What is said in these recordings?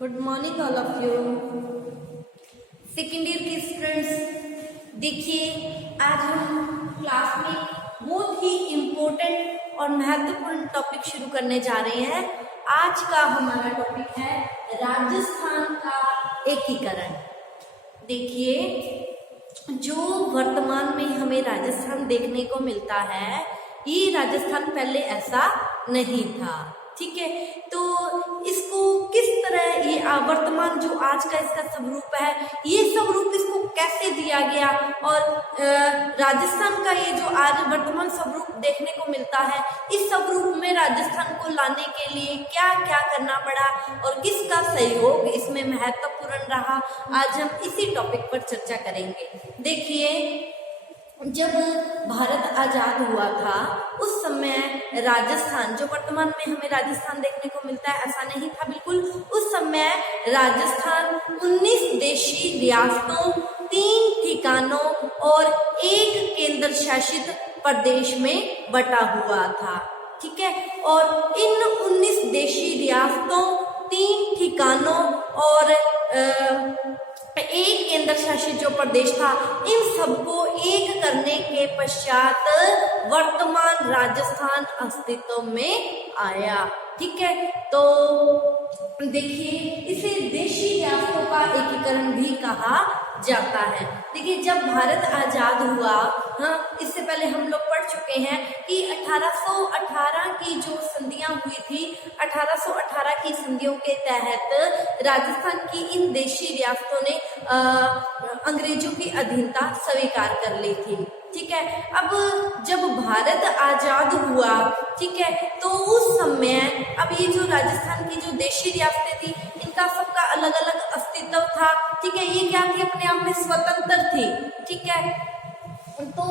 Good morning all of you. Second year के students, देखिए आज हम क्लास में बहुत ही इम्पोर्टेंट और महत्वपूर्ण टॉपिक शुरू करने जा रहे हैं। आज का हमारा टॉपिक है राजस्थान का एकीकरण। देखिए, जो वर्तमान में हमें राजस्थान देखने को मिलता है, ये राजस्थान पहले ऐसा नहीं था। ठीक है, तो इसको किस तरह ये वर्तमान जो आज का इसका स्वरूप है, ये स्वरूप इसको कैसे दिया गया और राजस्थान का ये जो आज वर्तमान स्वरूप देखने को मिलता है, इस स्वरूप में राजस्थान को लाने के लिए क्या क्या करना पड़ा और किसका सहयोग इसमें महत्वपूर्ण रहा, आज हम इसी टॉपिक पर चर्चा करेंगे। देखिए, जब भारत आजाद हुआ था उस समय राजस्थान, जो वर्तमान में हमें राजस्थान देखने को मिलता है, ऐसा नहीं था बिल्कुल। उस समय राजस्थान 19 देशी रियासतों, 3 ठिकानों और 1 केंद्र शासित प्रदेश में बटा हुआ था। ठीक है, और इन 19 देशी रियासतों, 3 ठिकानों और 1 केंद्र शासित जो प्रदेश था, इन सबको एक करने के पश्चात वर्तमान राजस्थान अस्तित्व में आया। ठीक है, तो देखिए, इसे देशी रियासतों का एकीकरण भी कहा जाता है। देखिए, जब भारत आजाद हुआ, इससे पहले हम लोग पढ़ चुके हैं कि 1818 की जो संधियां हुई थी, 1818 की संधियों के तहत राजस्थान की इन देशी रियासतों ने अंग्रेजों की अधीनता स्वीकार कर ली थी। ठीक है, अब जब भारत आजाद हुआ, ठीक है, तो उस समय अब ये जो राजस्थान की जो देशी रियासतें थी, इनका सबका अलग अलग अस्तित्व था। ठीक है, ये क्या थी, अपने आप में स्वतंत्र थी। ठीक है, तो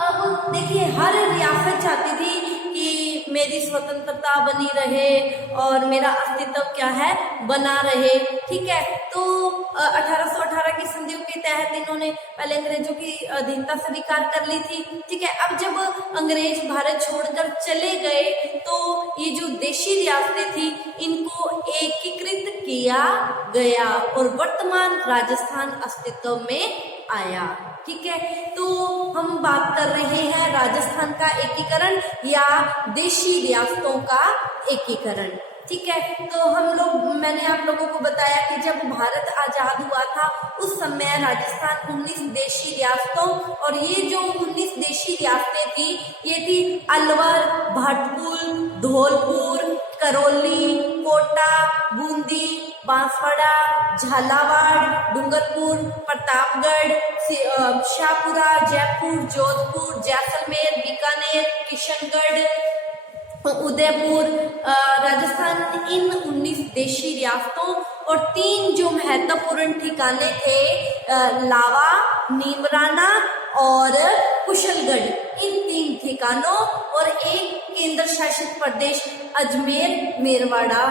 अब देखिए, हर रियासत चाहती थी कि मेरी स्वतंत्रता बनी रहे और मेरा अस्तित्व क्या है, बना रहे। ठीक है, तो 1818 की संधियों के तहत इन्होंने पहले अंग्रेजों की अधीनता स्वीकार कर ली थी। ठीक है, अब जब अंग्रेज भारत छोड़कर चले गए तो ये जो देशी रियासतें थी, इनको एकीकृत किया गया और वर्तमान राजस्थान अस्तित्व में आया। ठीक है, तो हम बात कर रहे हैं राजस्थान का एकीकरण या देशी रियासतों का एकीकरण। ठीक है, तो मैंने आप लोगों को बताया कि जब भारत आजाद हुआ था उस समय राजस्थान 19 देशी रियासतों, और ये जो 19 देशी रियासतें थी, ये थी अलवर, भरतपुर, धौलपुर, करौली, कोटा, बूंदी, बांसवाड़ा, झालावाड़, डूंगरपुर, प्रतापगढ़, शाहपुरा, जयपुर, जोधपुर, जैसलमेर, बीकानेर, किशनगढ़, उदयपुर, राजस्थान, इन 19 देशी रियासतों और 3 जो महत्वपूर्ण ठिकाने थे, लावा, नीमराना और कुशलगढ़, इन 3 ठिकानों और 1 केंद्र शासित प्रदेश अजमेर मेरवाड़ा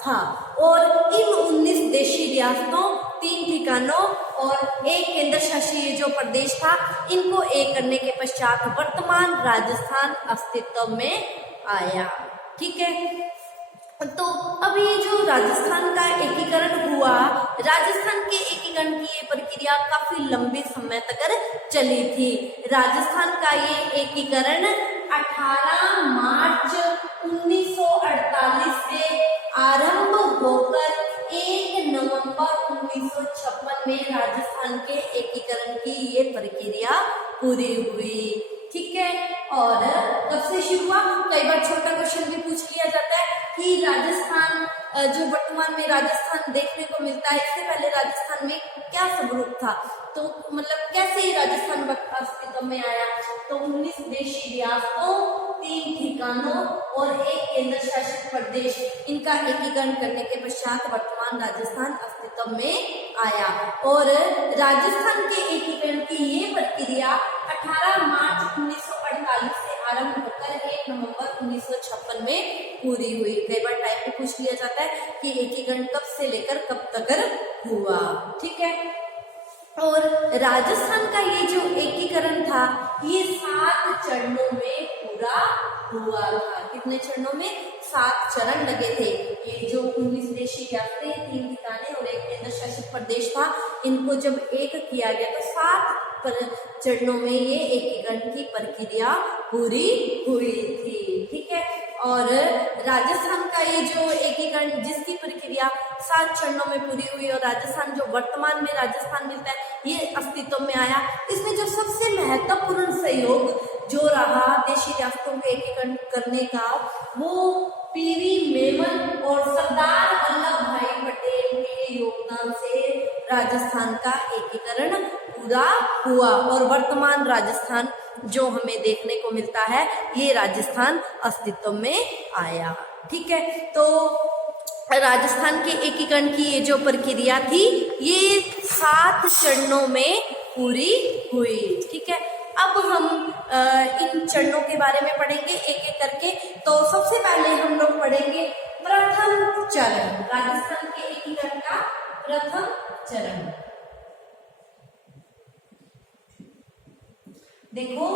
था। और इन 19 देशी रियासतों, 3 ठिकानों और 1 केंद्र शासित जो प्रदेश था, इनको एक करने के पश्चात वर्तमान राजस्थान अस्तित्व में आया। ठीक है, तो अब ये जो राजस्थान का एकीकरण हुआ, राजस्थान के एकीकरण की ये प्रक्रिया काफी लंबे समय तक चली थी। राजस्थान का ये एकीकरण 18 मार्च 1948 से आरंभ होकर 1 नवंबर 1956 में राजस्थान के एकीकरण की ये प्रक्रिया पूरी हुई। ठीक है, और कब से शुरू हुआ? कई बार छोटा क्वेश्चन भी पूछ लिया जाता है कि राजस्थान, जो वर्तमान में राजस्थान देखने को मिलता है, इससे पहले राजस्थान में क्या स्वरूप था, तो मतलब कैसे राजस्थान अस्तित्व में आया? तो 19 देशी रियासतों, 3 ठिकानों और 1 केंद्र शासित प्रदेश, इनका एकीकरण करने के पश्चात वर्तमान राजस्थान अस्तित्व में आया। और राजस्थान के एकीकरण की ये प्रक्रिया 18 मार्च 1948 से आरंभ होकर 1 नवंबर 1956 में पूरी हुई। कई बार टाइप में पूछ लिया जाता है कि एकीकरण कब से लेकर कब तक हुआ। ठीक है, और राजस्थान का ये जो एकीकरण था, ये 7 चरणों में पूरा हुआ था। कितने चरणों में? 7 चरण लगे थे। ये जो 19 देशी व्याप्ति, 3 ठिकाने और एक केंद्र शासित प्रदेश था, इनको जब एक किया गया तो 7 चरणों में ये एकीकरण की प्रक्रिया पूरी हुई थी। ठीक है, और राजस्थान का ये जो एकीकरण जिसकी प्रक्रिया 7 चरणों में पूरी हुई और राजस्थान जो वर्तमान में राजस्थान मिलता है ये अस्तित्व में आया। इसमें जो सबसे महत्वपूर्ण सहयोग जो रहा देशी रियासतों के एकीकरण करने का, वो पीवी मेमन और सरदार वल्लभ भाई पटेल के योगदान से राजस्थान का एकीकरण पूरा हुआ और वर्तमान राजस्थान जो हमें देखने को मिलता है, ये राजस्थान अस्तित्व में आया। ठीक है, तो राजस्थान के एकीकरण की ये जो प्रक्रिया थी ये 7 चरणों में पूरी हुई। ठीक है, अब हम इन चरणों के बारे में पढ़ेंगे एक एक करके। तो सबसे पहले हम लोग पढ़ेंगे प्रथम चरण, राजस्थान के एकीकरण का प्रथम चरण। देखो,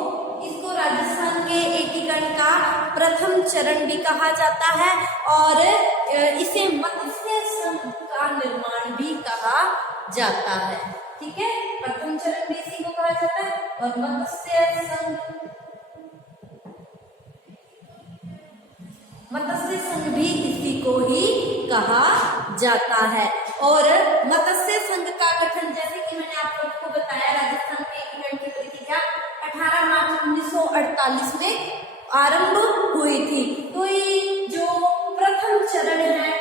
इसको राजस्थान के एकीकरण का प्रथम चरण भी कहा जाता है और इसे मत्स्य संघ का निर्माण भी कहा जाता है। ठीक है, प्रथम चरण भी इसी को कहा जाता है और मत्स्य संघ भी इसी को ही कहा जाता है। और मत्स्य संघ का गठन, जैसे कि मैंने आप सबको बताया, राजस्थान के एकीकरण की प्रक्रिया 18 मार्च 1948 में आरंभ हुई थी। तो ये जो प्रथम चरण है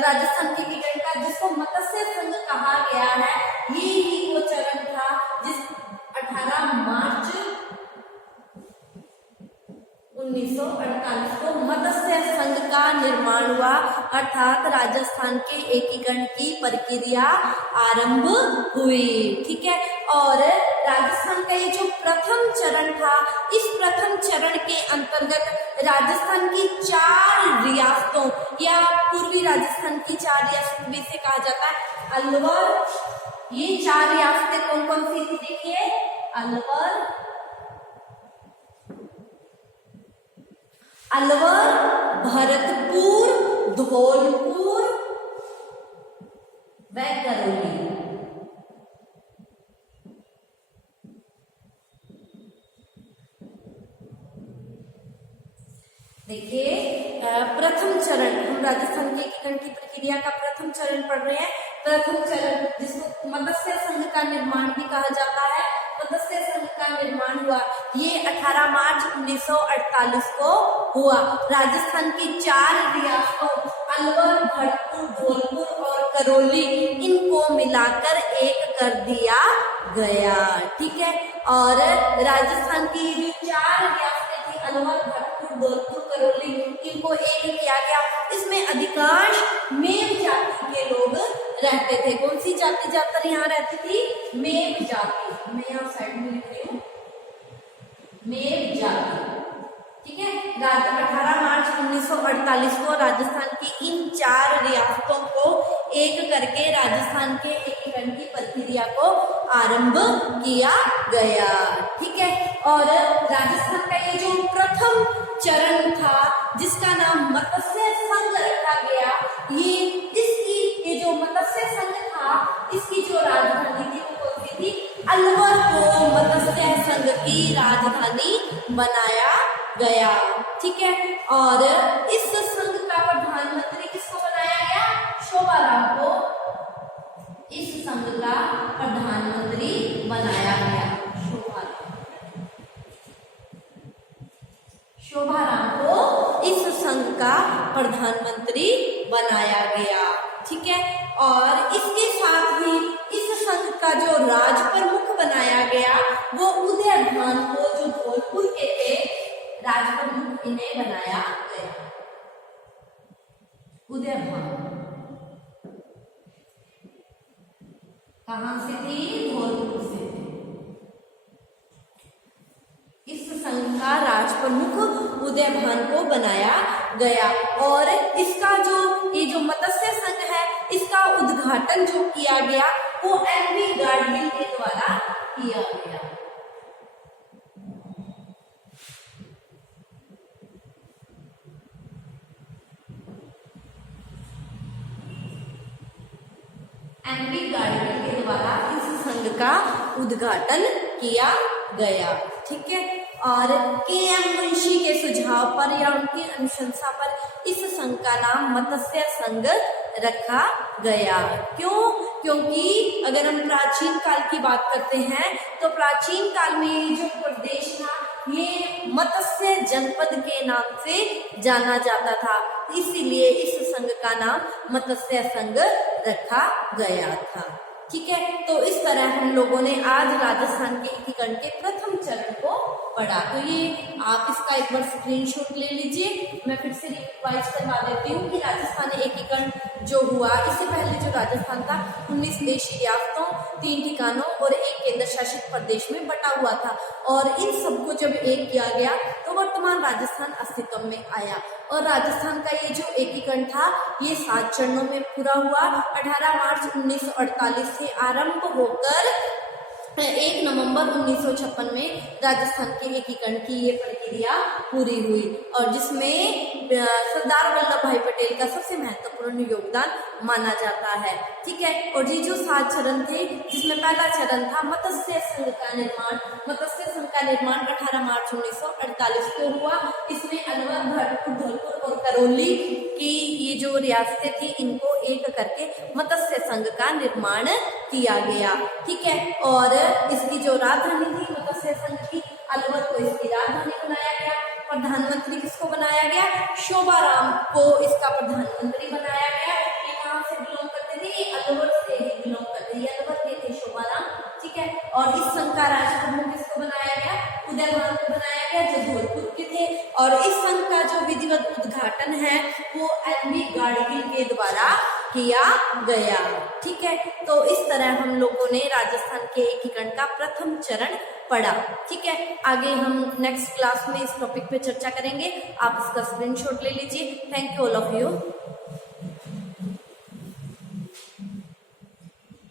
राजस्थान के एकीकरण का, जिसको मत्स्य संघ कहा गया है, ये ही वो चरण था जिस 18 मार्च 1948 को मत्स्य संघ का निर्माण हुआ, अर्थात राजस्थान के एकीकरण की प्रक्रिया आरंभ हुई। ठीक है, और राजस्थान का ये जो प्रथम चरण था, इस प्रथम चरण के अंतर्गत राजस्थान की 4 रियासतों या पूर्वी राजस्थान की 4 रियासत भी से कहा जाता है। अलवर, ये 4 रियासतें कौन कौन सी थी? देखिए, अलवर, भरतपुर, धौलपुर व करौली। देखिए, प्रथम चरण, हम राजस्थान के एकीकरण की प्रक्रिया का प्रथम चरण पढ़ रहे हैं। प्रथम चरण जिसको मत्स्य संघ का निर्माण भी कहा जाता है, मत्स्य संघ का निर्माण हुआ, ये 18 मार्च 1948 को हुआ। राजस्थान की 4 रियासतों अलवर, भरतपुर, धौलपुर और करौली, इनको मिलाकर एक कर दिया गया। ठीक है, और राजस्थान की जो 4 रियासतें थी, अलवर, भरतपुर, धौलपुर, करौली, इनको एक किया गया। इसमें अधिकांश मेव जाति के लोग रहते थे। कौन सी जाति ज्यादातर यहाँ रहती थी? मेव जाति। मैं यहाँ साइड में लिख रही हूँ, मेव जाति। ठीक है, 18 मार्च 1948 को राजस्थान की इन 4 रियासतों को एक करके राजस्थान के एकीकरण की प्रक्रिया को आरंभ किया गया। ठीक है, और राजस्थान का ये जो प्रथम चरण था जिसका नाम मत्स्य संघ रखा गया, ये जो मत्स्य संघ था, इसकी जो राजधानी थी वो कौन सी थी? अलवर को मत्स्य संघ की राजधानी बनाया गया। ठीक है, और इस संघ का प्रधानमंत्री किसको बनाया गया? शोभाराम को इस संघ का प्रधानमंत्री बनाया गया। शोभाराम को इस संघ का प्रधानमंत्री बनाया गया। ठीक है, और इसके साथ ही इस संघ का जो राज प्रमुख बनाया गया वो उदयभान को, जो धौलपुर के थे, राज प्रमुख इन्हें बनाया गया। उदयभान कहां से थी? धौलपुर से थे। इस संघ का राज प्रमुख उदयभान को बनाया गया और इसका ये जो मत्स्य संघ है, इसका उद्घाटन जो किया गया वो एमवी गाडगिल के द्वारा किया गया। एमपी गाडगिल के द्वारा इस संघ का उद्घाटन किया गया। ठीक है, और के.एम. मुंशी के सुझाव पर या उनकी अनुशंसा पर इस संघ का नाम मत्स्य संघ रखा गया। क्यों? क्योंकि अगर हम प्राचीन काल की बात करते हैं तो प्राचीन काल में ये जो प्रदेश था ये मत्स्य जनपद के नाम से जाना जाता था, इसीलिए इस संघ का नाम मत्स्य संघ रखा गया था। ठीक है, तो इस तरह हम लोगों ने आज राजस्थान के एकीकरण के प्रथम चरण को पढ़ा। तो ये आप इसका एक बार स्क्रीनशॉट ले लीजिए। मैं फिर से रिवाइज करवा देती हूँ कि राजस्थान एकीकरण जो हुआ, इससे पहले जो राजस्थान था 19 देशी रियासतों, 3 ठिकानों और 1 केंद्र शासित प्रदेश में बटा हुआ था, और इन सबको जब एक किया गया तो वर्तमान राजस्थान अस्तित्व में आया। और राजस्थान का ये जो एकीकरण था ये 7 चरणों में पूरा हुआ। 18 मार्च 1948 से आरंभ होकर 1 नवंबर 1956 में राजस्थान के एकीकरण की ये प्रक्रिया पूरी हुई, और जिसमें सरदार वल्लभ भाई पटेल का सबसे महत्वपूर्ण योगदान माना जाता है। ठीक है, और ये जो 7 चरण थे, जिसमें पहला चरण था मत्स्य संघ का निर्माण। मत्स्य संघ का निर्माण 18 मार्च 1948 को हुआ। इसमें अलवर, भरतपुर, धौलपुर और करौली की ये जो रियासतें थी इनको एक करके मत्स्य संघ का निर्माण किया गया। ठीक है, और इसकी जो राजधानी थी मत्स्य संघ की, अलवर को इसकी राजधानी बनाया गया। प्रधानमंत्री किसको बनाया गया? शोभाराम को इसका प्रधानमंत्री बनाया गया। ये कहाँ से बिलोंग करते थे? ये अलवर से ही बिलोंग करते थे, अलवर के थे शोभाराम। ठीक है, और इस संघ का राष्ट्रप्रमुख किसको बनाया गया? उदयभान को बनाया गया, जो धौलपुर के थे। और इस संघ का जो विधिवत उद्घाटन है वो एमपी गाडगिल के द्वारा किया गया। ठीक है, तो इस तरह हम लोगों ने राजस्थान के एकीकरण का प्रथम चरण पढ़ा। ठीक है, आगे हम नेक्स्ट क्लास में इस टॉपिक पे चर्चा करेंगे। आप इसका स्क्रीनशॉट ले लीजिए। Thank you all of you.